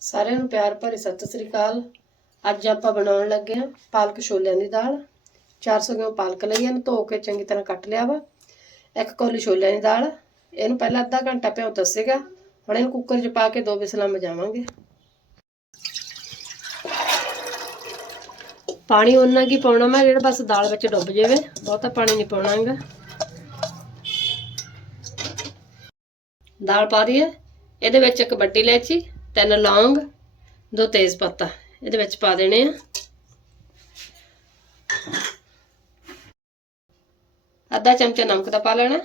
ਸਾਰਿਆਂ ਨੂੰ ਪਿਆਰ ਭਰੀ ਸਤਿ ਸ੍ਰੀ ਅਕਾਲ। ਅੱਜ ਆਪਾਂ ਬਣਾਉਣ ਲੱਗੇ ਹਾਂ ਪਾਲਕ ਛੋਲਿਆਂ ਦੀ ਦਾਲ। 400 ਗ੍ਰਾਮ ਪਾਲਕ ਲਈ ਇਹਨੂੰ ਧੋ ਕੇ ਚੰਗੀ ਤਰ੍ਹਾਂ ਕੱਟ ਲਿਆ ਵਾ। ਇੱਕ ਕੌਲੀ ਛੋਲਿਆਂ ਦੀ ਦਾਲ। ਇਹਨੂੰ ਪਹਿਲਾਂ ਅੱਧਾ ਘੰਟਾ ਭਿਓ ਦੱਸੇਗਾ। ਹੁਣ ਇਹਨੂੰ ਕੁੱਕਰ 'ਚ ਪਾ ਕੇ ਦੋ ਵਿਸਲਾਂ ਵਜਾਵਾਂਗੇ ਪਾਣੀ ਉਹਨਾਂ ਕੀ ਪਾਉਣਾ ਮੈਂ ਜਿਹੜਾ ਬਸ ਦਾਲ ਵਿੱਚ ਡੁੱਬ ਜਾਵੇ। ਬਹੁਤਾ ਪਾਣੀ ਨਹੀਂ ਪਾਉਣਾ ਹੈਗਾ। ਦਾਲ ਪਾ ਦਈਏ। ਇਹਦੇ ਵਿੱਚ ਇੱਕ ਵੱਡੀ ਇਲਾਇਚੀ ਤਿੰਨ ਲੌਂਗ, ਦੋ ਤੇਜ਼ ਪੱਤਾ। ਇਹਦੇ ਵਿੱਚ ਪਾ ਦੇਣੇ ਆ। ਅੱਧਾ ਚਮਚਾ ਨਮਕ ਦਾ ਪਾ ਲੈਣਾ।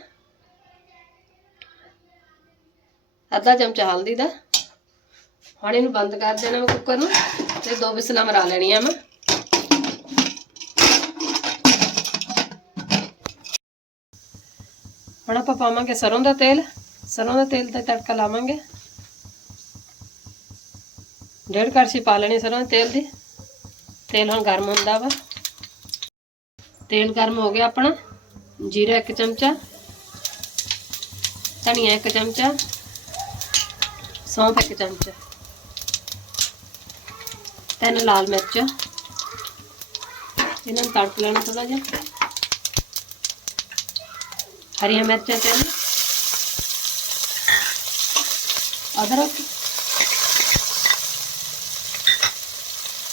ਅੱਧਾ ਚਮਚਾ ਹਲਦੀ ਦਾ। ਹੁਣ ਇਹਨੂੰ ਬੰਦ ਕਰ ਦੇਣਾ ਵਾ ਕੁੱਕਰ ਨੂੰ, ਤੇ ਦੋ ਵਿਸਲਾਂ ਮਰਾ ਲੈਣੀਆਂ ਮੈਂ। ਹੁਣ ਆਪਾਂ ਪਾਵਾਂਗੇ ਸਰੋਂ ਦਾ ਤੇਲ। ਸਰੋਂ ਦਾ ਤੇਲ ਦਾ ਤੜਕਾ ਲਾਵਾਂਗੇ। ਡੇਢ ਕੜਛੀ ਪਾ ਲੈਣੀ ਸਰੋਂ ਦੇ ਤੇਲ ਦੀ। ਤੇਲ ਹੁਣ ਗਰਮ ਹੁੰਦਾ ਵਾ। ਤੇਲ ਗਰਮ ਹੋ ਗਿਆ ਆਪਣਾ। ਜੀਰਾ ਇੱਕ ਚਮਚਾ। ਧਨੀਆ ਇੱਕ ਚਮਚਾ। ਸੌਂਫ ਇੱਕ ਚਮਚਾ। ਤਿੰਨ ਲਾਲ ਮਿਰਚ। ਇਹਨਾਂ ਨੂੰ ਤੜਕ ਲੈਣਾ ਥੋੜਾ ਜਿਹਾ। ਹਰੀਆਂ ਮਿਰਚਾਂ ਤਿੰਨ ਅਦਰਕ।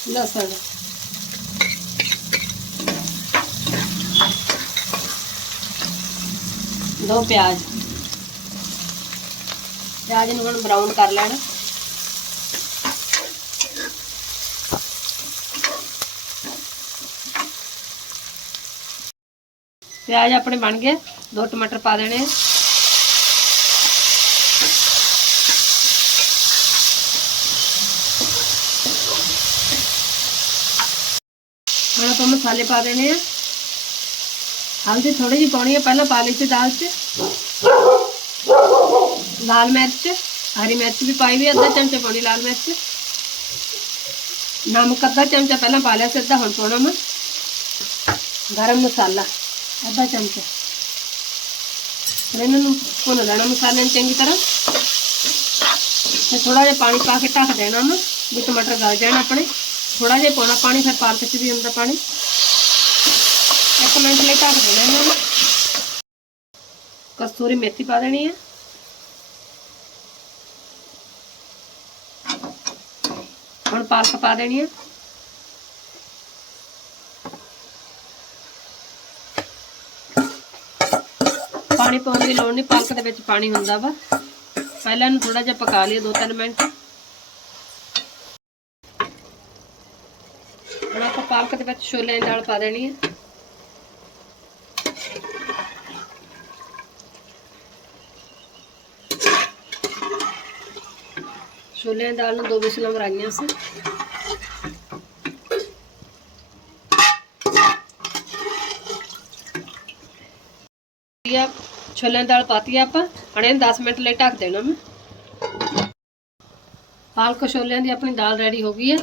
ਲਸਣ ਦੋ ਪਿਆਜ਼। ਪਿਆਜ਼ ਨੂੰ ਹੁਣ ਬਰਾਊਨ ਕਰ ਲੈਣਾ। ਪਿਆਜ਼ ਆਪਣੇ ਬਣ ਗਏ। ਦੋ ਟਮਾਟਰ ਪਾ ਦੇਣੇ। ਆ ਹੁਣ ਆਪਾਂ ਮਸਾਲੇ ਪਾ ਦੇਣੇ ਆ। ਹਲਦੀ ਥੋੜੀ ਜਿਹੀ ਪਾਉਣੀ ਹੈ ਪਹਿਲਾਂ ਪਾ ਲਈ ਸੀ ਦਾਲ 'ਚ। ਲਾਲ ਮਿਰਚ, ਹਰੀ ਮਿਰਚ ਵੀ ਪਾਈ ਵੀ ਅੱਧਾ ਚਮਚਾ ਪਾਉਣੀ ਲਾਲ ਮਿਰਚ। ਨਮਕ, ਅੱਧਾ ਚਮਚਾ ਪਹਿਲਾਂ ਪਾ ਲਿਆ ਸੀ, ਅੱਧਾ ਹੁਣ ਪਾਉਣਾ ਮੈਂ ਗਰਮ ਮਸਾਲਾ, ਅੱਧਾ ਚਮਚਾ। ਫਿਰ ਇਹਨਾਂ ਨੂੰ ਭੁੰਨ ਲੈਣਾ ਮਸਾਲੇ ਨੂੰ ਚੰਗੀ ਤਰ੍ਹਾਂ। ਤੇ ਥੋੜਾ ਜਿਹਾ ਪਾਣੀ ਪਾ ਕੇ ਢੱਕ ਦੇਣਾ ਮੈਂ ਥੋੜਾ ਜਿਹਾ ਪਾਉਣਾ ਪਾਣੀ, ਫਿਰ ਪਾਲਕ 'ਚ ਵੀ ਹੁੰਦਾ ਪਾਣੀ। ਇੱਕ ਮਿੰਟ ਲਈ ਢੱਕ ਦੇਣਾ ਇਹਨਾਂ ਨੂੰ। ਕਸਤੂਰੀ ਮੇਥੀ ਪਾ ਦੇਣੀ ਹੈ। ਹੁਣ ਪਾਲਕ ਪਾ ਦੇਣੀ ਹੈ। ਪਾਣੀ ਪਾਉਣ ਦੀ ਲੋੜ ਨਹੀਂ, ਪਾਲਕ ਦੇ ਵਿੱਚ ਪਾਣੀ ਹੁੰਦਾ ਵਾ। ਪਹਿਲਾਂ ਇਹਨੂੰ ਥੋੜਾ ਜਿਹਾ ਪਕਾ ਲਿਆ 2-3 ਮਿੰਟ। ਹੁਣ ਆਪਾਂ ਪਾਲਕ ਦੇ ਵਿੱਚ ਛੋਲਿਆਂ ਦੀ ਦਾਲ ਪਾ ਦੇਣੀ ਹੈ। ਛੋਲਿਆਂ ਦੀ ਦਾਲ ਨੂੰ ਦੋ ਵਿਸਲਾਂ ਮਰਾਈਆਂ ਸੀ। ਛੋਲਿਆਂ ਦੀ ਦਾਲ ਪਾਤੀ ਆਪਾਂ। ਹੁਣ ਇਹਨੂੰ 10 ਮਿੰਟ ਲਈ ਢੱਕ ਦੇਣਾ ਮੈਂ। ਪਾਲਕ ਛੋਲਿਆਂ ਦੀ ਆਪਣੀ ਦਾਲ ਰੈਡੀ ਹੋ ਗਈ ਹੈ